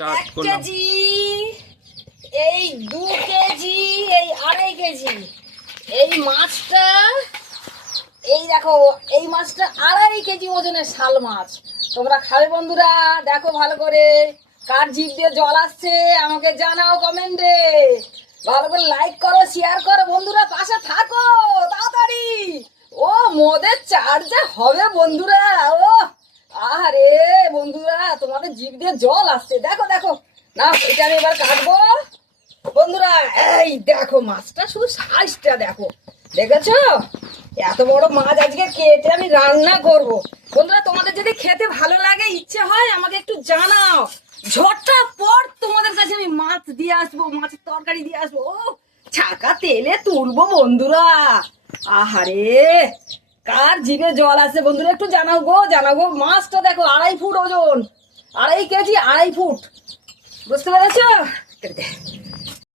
এক কেজি, এই 2 কেজি, এই 2.5 কেজি। এই মাছটা, এই দেখো, এই মাছটা 2.5 কেজি ওজনের শাল মাছ। তোমরা খাবে বন্ধুরা? দেখো ভালো করে, কার জিভ দিয়ে জল আসছে আমাকে জানাও কমেন্টে। ভালো করে লাইক করো, শেয়ার করো বন্ধুরা, পাশে থাকো তাড়াতাড়ি। ও মদের চার্জে হবে বন্ধুরা। ও আরে বন্ধুরা, তোমাদের জিভ দিয়ে জল আসছে। দেখো দেখো, না এটা আমি এবার কাটবো বন্ধুরা। এই দেখো মাছটা, শুধু সাইজটা দেখো, দেখেছো? এত বড় মাছ আজকে কেটে আমি রান্না করব বন্ধুরা। তোমাদের যদি খেতে ভালো লাগে, ইচ্ছে হয়, আমাকে একটু জানাও। ঝটপট তোমাদের কাছে আমি মাছ দিয়ে আসবো, মাছের তরকারি দিয়ে আসবো। ও ছাকা তেলে তুলবো বন্ধুরা। আহারে, কার জিভে জল আছে বন্ধুরা, একটু জানাও গো, জানাও গো। মাছটা দেখো 2.5 ফুট ওজন, 2.5 কেজি, 2.5 ফুট, বুঝতে পেরেছো?